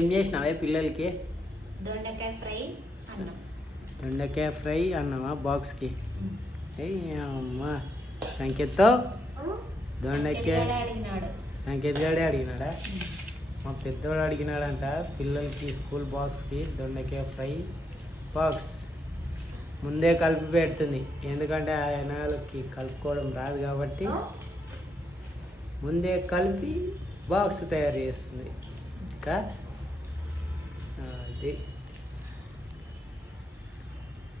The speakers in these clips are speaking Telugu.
ఏం చేసినావే పిల్లలకి? దొండకాయ ఫ్రై అన్నం. దొండకాయ ఫ్రై అన్నమా బాక్స్కి? అమ్మా సంకేత్తో దొండకాయ సంకేత్ గాడే అడిగినాడా? మా పెద్దవాడు అడిగినాడంట పిల్లలకి స్కూల్ బాక్స్కి దొండకాయ ఫ్రై బాక్స్. ముందే కలిపి పెడుతుంది, ఎందుకంటే ఆయనకి కలుపుకోవడం రాదు కాబట్టి ముందే కలిపి బాక్స్ తయారు చేస్తుంది. ఇంకా అది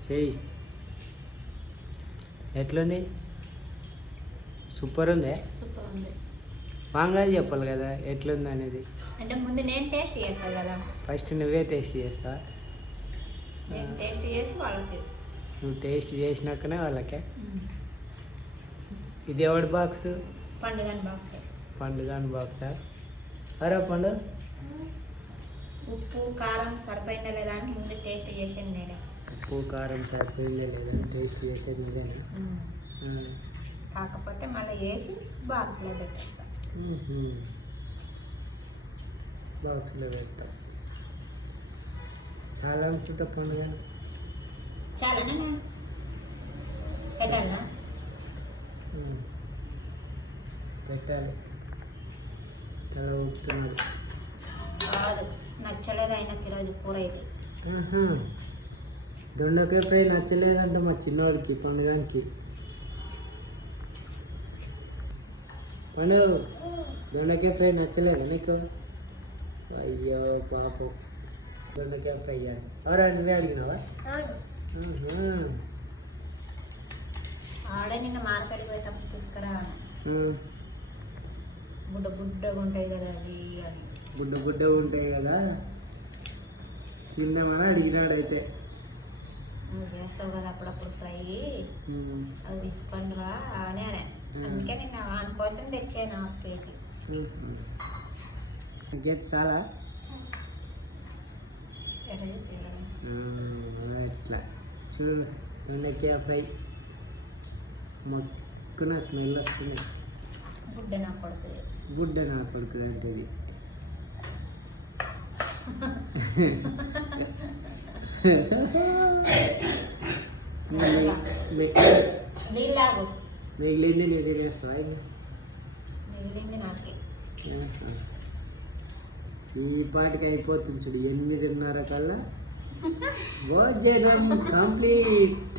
చెయ్యి. ఎట్లుంది? సూపర్ ఉంది. సూపర్ ఉంది. మాంగా చెప్పాలి కదా ఎట్లుంది అనేది. అంటే ముందు నేను టేస్ట్ చేస్తాను కదా. ఫస్ట్ నువ్వే టేస్ట్ చేస్తా. నేను టేస్ట్ చేసి వాళ్ళకి. నువ్వు టేస్ట్ చేసినాకనే వాళ్ళకే. ఇది ఎవడి బాక్స్? పండుగని బాక్స్. పండుగని బాక్సా? అరే పండు, ఉప్పు కారం సరిపోయిందా లేదా అని ముందు టేస్ట్ చేసేది నేనే. ఉప్పు కారం సరిపోయిందా లేదా టేస్ట్ చేసేది నేనే. కాకపోతే మళ్ళీ వేసి బాక్స్లో పెట్టేస్తా. బాక్స్లో పెడతా. చాలా అనుకుంటా పండుగ. చాలానే పెట్టాలా? పెట్టాలి. తల ఊపుతున్నాడు. కాదు, నచ్చలేదు ఆయనకి ఈరోజు కూర అయితే. దొండకాయ ఫ్రై నచ్చలేదంట మా చిన్నవాడికి పండుగకి. పండు, దొండకాయ ఫ్రై నచ్చలేదు నీకు? అయ్యో పాపం. దొండకాయ ఫ్రై అని ఎవరా నువ్వే అడిగినావా? ఆడే నిన్న మార్కెట్కి పోయేటప్పుడు తీసుకురా. బుడ్డగా ఉంటాయి కదా అవి. బుడ్డగా ఉంటాయి కదా తిందామని అడిగినాడు. అయితే నువ్వు చేస్తావు కదా అప్పుడప్పుడు ఫ్రై, అవి తీసుకొని రా అని అనే. అందుకే నేను వాని కోసం తెచ్చాను 1/2 కేజీ. చాలా ఎట్లా చూడు దొండకాయ ఫ్రై మక్కున స్మెల్ వస్తుంది. గుడ్డ నా పడుతుంది. గుడ్డ నా పడుతుంది అంటే ఇది. మిగిలింది నేను తినేస్తా. మిగిలింది నాకే. ఈ పాటికి అయిపోతుంది చూడు 8:30 కల్లా భోజనం కంప్లీట్.